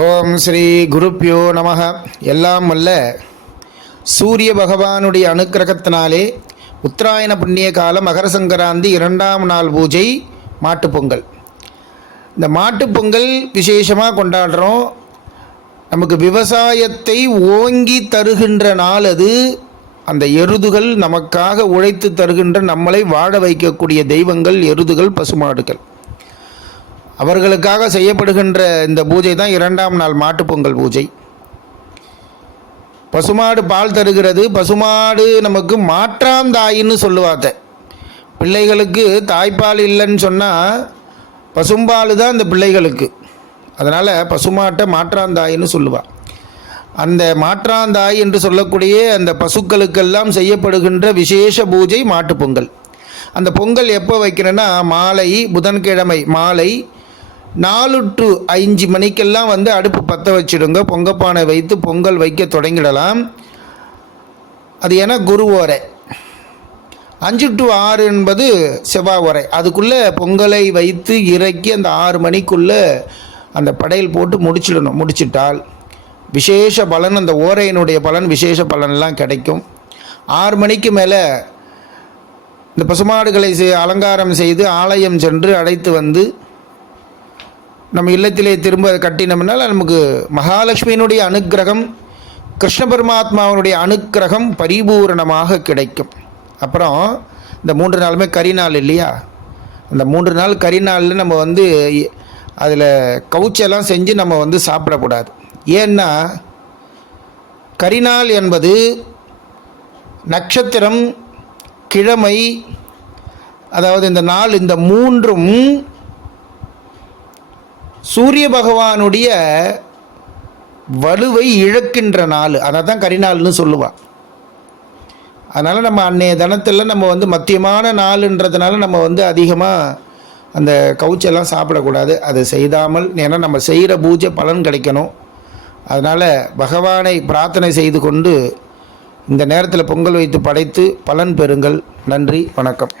ஓம் ஸ்ரீ குருப்யோ நமக. எல்லாம் வல்ல சூரிய பகவானுடைய அனுக்கிரகத்தினாலே உத்தராயண புண்ணிய கால மகர சங்கராந்தி 2ஆம் நாள் பூஜை மாட்டுப்பொங்கல். இந்த மாட்டுப்பொங்கல் விசேஷமாக கொண்டாடுறோம். நமக்கு விவசாயத்தை ஓங்கி தருகின்ற நாள் அது. அந்த எருதுகள் நமக்காக உழைத்து தருகின்ற, நம்மளை வாழ வைக்கக்கூடிய தெய்வங்கள் எருதுகள், பசுமாடுகள். அவர்களுக்காக செய்யப்படுகின்ற இந்த பூஜை தான் 2ஆம் நாள் மாட்டுப்பொங்கல் பூஜை. பசுமாடு பால் தருகிறது. பசுமாடு நமக்கு மாற்றாந்தாயின்னு சொல்லுவாங்க. பிள்ளைகளுக்கு தாய்ப்பால் இல்லைன்னு சொன்னால் பசும்பால் தான் அந்த பிள்ளைகளுக்கு. அதனால் பசுமாட்டை மாற்றாந்தாயின்னு சொல்லுவாள். அந்த மாற்றாந்தாய் என்று சொல்லக்கூடிய அந்த பசுக்களுக்கெல்லாம் செய்யப்படுகின்ற விசேஷ பூஜை மாட்டுப்பொங்கல். அந்த பொங்கல் எப்போ வைக்கிறேன்னா, மாலை புதன்கிழமை மாலை 4 to 5 மணிக்கெல்லாம் அடுப்பு பற்ற வச்சுடுங்க. பொங்கப்பானை வைத்து பொங்கல் வைக்க தொடங்கிடலாம். அது ஏன்னா குரு ஓரை. 5 to 6 என்பது செவ்வாய் ஓரை. அதுக்குள்ளே பொங்கலை வைத்து இறக்கி அந்த 6 மணிக்குள்ளே அந்த படையல் போட்டு முடிச்சிடணும். முடிச்சிட்டால் விசேஷ பலன், அந்த ஓரையினுடைய பலன், விசேஷ பலன்லாம் கிடைக்கும். 6 மணிக்கு மேலே இந்த பசுமாடுகளை அலங்காரம் செய்து ஆலயம் சென்று அழைத்து வந்து நம்ம இல்லத்திலே திரும்ப கட்டினோம்னால் நமக்கு மகாலட்சுமியினுடைய அனுக்கிரகம், கிருஷ்ண பரமாத்மாவனுடைய அனுக்கிரகம் பரிபூரணமாக கிடைக்கும். அப்புறம் இந்த 3 நாளுமே கரிநாள் இல்லையா? அந்த 3 நாள் கரிநாளில் நம்ம அதில் கவுச்செல்லாம் செஞ்சு நம்ம சாப்பிடக்கூடாது. ஏன்னா கரிநாள் என்பது நட்சத்திரம், கிழமை, அதாவது இந்த நாள், இந்த 3ம் சூரிய பகவானுடைய வலுவை இழக்கின்ற நாள். அதை தான் கரிநாள்னு சொல்லுவாள். அதனால் நம்ம அன்னைய தினத்தில் நம்ம மத்தியமான நாளுன்றதுனால நம்ம அதிகமாக அந்த கவுச்செல்லாம் சாப்பிடக்கூடாது. அது செய்தாமல், ஏன்னா நம்ம செய்கிற பூஜை பலன் கிடைக்கணும். அதனால் பகவானை பிரார்த்தனை செய்து கொண்டு இந்த நேரத்தில் பொங்கல் வைத்து படைத்து பலன் பெறுங்கள். நன்றி, வணக்கம்.